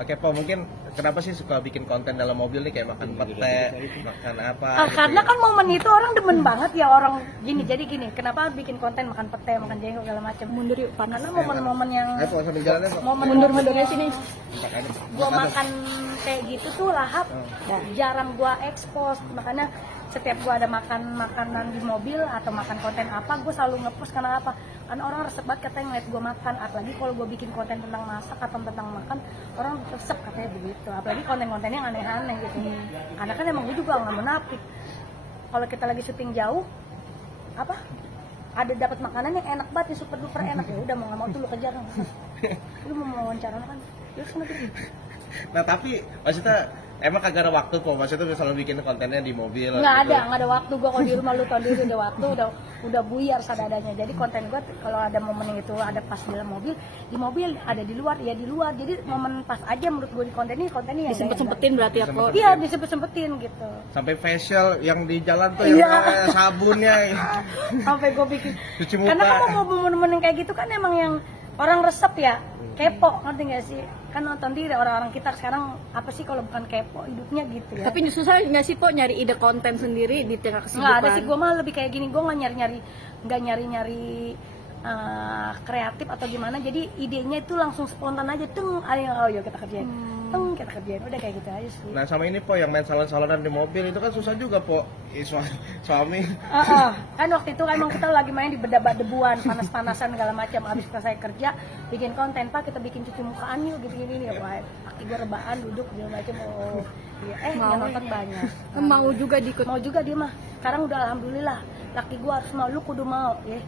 Oke, Po, mungkin kenapa sih suka bikin konten dalam mobil nih, kayak makan pete, makan apa gitu karena ya? kan momen itu orang demen banget ya, orang gini. Jadi gini, kenapa bikin konten makan pete, makan jengkol segala macam. Mundur yuk, karena momen-momen yang Po, sambil jalan ya, Po. mundur-mundurnya sini. Makan. Gua makan kayak gitu tuh lahap, jarang gua expose. Makanya setiap gua ada makan makanan di mobil atau makan konten apa, gua selalu ngepost. Karena apa? Karena orang resep banget katanya ngeliat gua makan. Apalagi kalau gua bikin konten tentang masak atau tentang makan, orang resep katanya begitu. Apalagi konten-kontennya yang aneh-aneh gitu. Karena kan emang gua juga nggak menapik. Kalau kita lagi syuting jauh, apa? Ada dapat makanan yang enak banget, super duper enak, ya udah mau nggak mau tuh lu kejar. Lu mau wawancara kan? Ya sana gitu. Nah, tapi maksudnya emang kagak ada waktu, Po? Maksudnya selalu bikin kontennya di mobil? Nggak gitu. ada waktu. Gua kalau di rumah, lu tau diri, udah waktu udah buyar sadadanya. Jadi konten gua kalau ada momen itu ada pas di dalam mobil, di mobil, ada di luar ya di luar. Jadi momen pas aja menurut gua di kontennya yang disempet-sempetin berarti ya, Po? Iya, disempet-sempetin gitu. Sampai facial yang di jalan tuh, Iya. yang sabunnya. Sampai gua bikin. Cuci muka. Karena kan mau momen-momen yang kayak gitu kan emang yang orang resep ya, kepo, ngerti nggak sih? Kan nonton diri orang-orang kita sekarang apa sih kalau bukan kepo hidupnya gitu ya. Tapi susah nggak sih, Po, nyari ide konten sendiri di tengah kesibukan? Nggak ada sih, gue mah lebih kayak gini, gue nggak nyari-nyari kreatif atau gimana. Jadi idenya itu langsung spontan aja, oh yuk kita kerjain, kita kerjain, udah kayak gitu aja sih. Nah, sama ini, Po, yang main salon-salonan di mobil itu kan susah juga, Po. Suami. Kan waktu itu emang kita lagi main di debuan, panas-panasan segala macam. Abis selesai kerja, bikin konten, Pak, kita bikin cuci mukaan yuk, gitu-gini ya, Pak. Kaki gue rebahan, duduk segala macam. Oh, iya. Yang nonton banyak. Mau juga diikut? Mau juga dia mah. Sekarang udah alhamdulillah, laki gue harus mau, lu kudu mau, ya.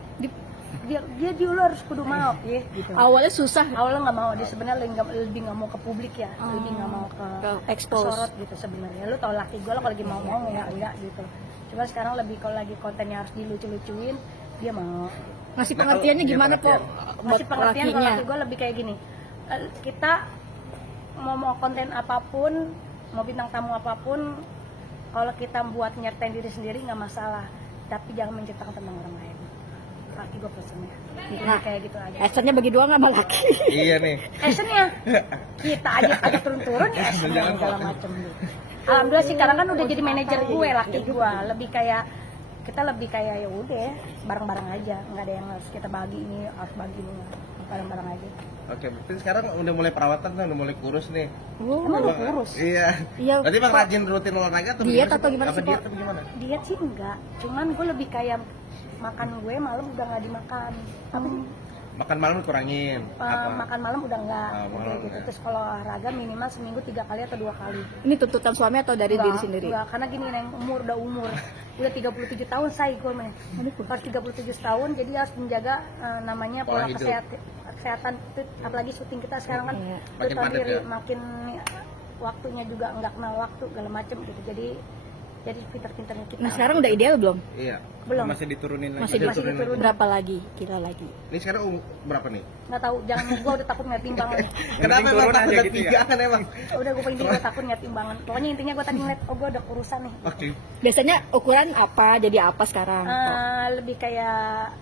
Dia dulu harus kudu mau, ya. Gitu. Awalnya susah. Awalnya nggak mau, dia sebenarnya lebih nggak mau ke publik ya, lebih nggak mau ke expose, sorot gitu sebenarnya. Lu tau laki gue lah kalau lagi mau enggak gitu. Cuma sekarang lebih kalau lagi kontennya harus dilucu-lucuin, dia mau. Ngasih pengertiannya gimana, Po? Ngasih pengertian kalau laki gue lebih kayak gini. Kita mau konten apapun, mau bintang tamu apapun, kalau kita buat nyertain diri sendiri nggak masalah, tapi jangan menceritakan tentang orang lain. Laki gue pesennya nah, kayak gitu aja. Actionnya bagi dua nggak sama laki? Iya nih. Actionnya kita aja turun-turun ya, actionnya segala macam gitu. Alhamdulillah sih sekarang kan udah jadi manajer gue, laki gue lebih kayak kita lebih kayak ya udah bareng-bareng aja, nggak ada yang harus kita bagi ini, harus bagi ini, bareng-bareng aja. Oke, berarti sekarang udah mulai perawatan kan, udah mulai kurus nih. Emang udah kurus? Iya. Berarti bang rajin rutin olahraga atau diet atau gimana sih, diet atau gimana? Diet sih enggak, cuman gue lebih kayak makan gue malam udah nggak dimakan. Makan malam kurangin. Makan malam udah enggak, gitu. Terus kalau olahraga minimal seminggu 3 kali atau 2 kali. Ini tuntutan suami atau dari diri sendiri? Enggak, karena gini Neng, udah 37 tahun saya gue main. Pas 37 tahun jadi harus menjaga namanya pola kesehatan, apalagi syuting kita sekarang kan makin padat ya? makin waktunya juga nggak kenal waktu segala macem gitu. Jadi pintar-pintarnya kita. Nah, sekarang udah ideal belum? Iya. Belum. Masih diturunin lagi. Masih diturunin. Berapa lagi? Kilo lagi? Ini sekarang berapa nih? Nggak tahu, gua udah takut ngeliat timbangan. Kenapa emang takut ngeliat timbangan emang? Udah gua gua takut ngeliat timbangan. Pokoknya intinya gua tadi ngeliat, gua udah kurusan nih. Oke. Biasanya ukuran apa? Jadi apa sekarang? Lebih kayak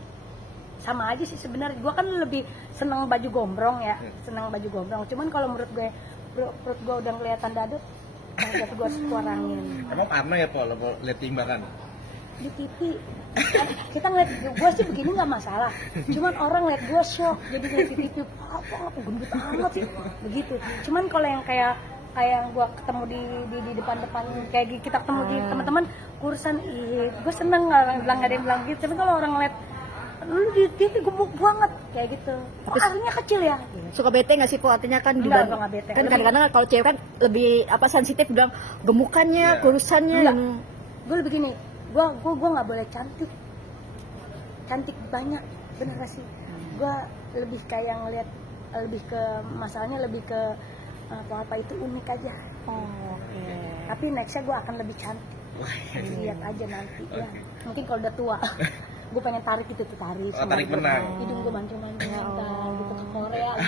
sama aja sih sebenarnya. Gua kan lebih seneng baju gombrong ya, Cuman kalau menurut gue perut gue udah kelihatan dadut, jadi gue kurangin. Emang pernah ya, Po, lo lihat timbangan? Di TV kita ngeliat gue sih begini nggak masalah, cuman orang liat gue shock, jadi ngeliat di TV apa gendut amat sih begitu. Cuman kalau yang kayak gue ketemu di depan kayak kita ketemu di teman-teman kurusan, gue seneng nggak ada yang bilang gitu. Tapi kalau orang ngeliat lu di TV gemuk banget kayak gitu, artinya kecil ya. Suka bete nggak sih, Po? Artinya kan enggak bete. Kan kadang-kadang kalau cewek kan lebih sensitif bilang gemukannya, kurusannya. Gue lebih gini, gue nggak boleh cantik banyak, bener gak sih? Gue lebih kayak ngeliat, lebih ke masalahnya lebih ke apa itu unik aja. Tapi nextnya gue akan lebih cantik. Lihat aja nanti ya. Mungkin kalau udah tua. Gue pengen tarik gitu tuh, tarik benang. Hidung gue mancung-mancung gitu ke Korea,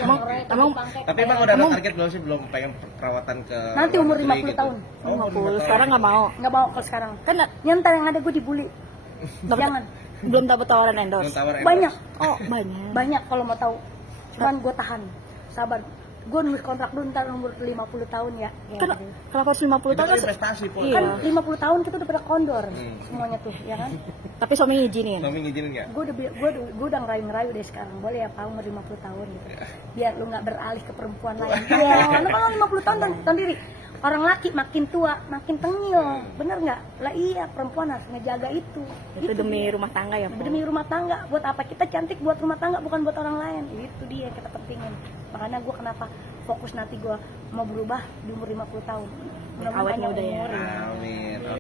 tapi emang udah ada target belum sih, belum pengen perawatan ke nanti umur 50 gitu? Tahun. 50. Sekarang nggak mau kalau sekarang. Kan nyantar yang ada gue dibully. Jangan. Belum dapat tawaran endorse. Banyak. Oh, banyak. Banyak kalau mau tahu. Cuman gue tahan. Sabar. gue nulis kontrak dulu ntar umur 50 tahun ya. Kenapa harus 50 Itu tahun? kan investasi po. Iya. Kan 50 tahun kita udah pada kondor semuanya tuh, ya kan? Tapi suami ngizinin. Suami ngizinin nggak? Gue udah ngerayu-ngerayu deh sekarang, boleh ya Pak umur 50 tahun gitu. Biar lu nggak beralih ke perempuan lain. Iya, karena kalau 50 tahun tahu diri. Orang laki makin tua, makin tengil, bener nggak? Lah iya, perempuan harus ngejaga itu. Itu demi rumah tangga ya, Pak? Demi rumah tangga. Buat apa kita cantik buat rumah tangga, bukan buat orang lain. Itu dia yang kita pentingin. Makanya gue kenapa fokus nanti gue mau berubah di umur 50 tahun. Awet muda ya. Amin.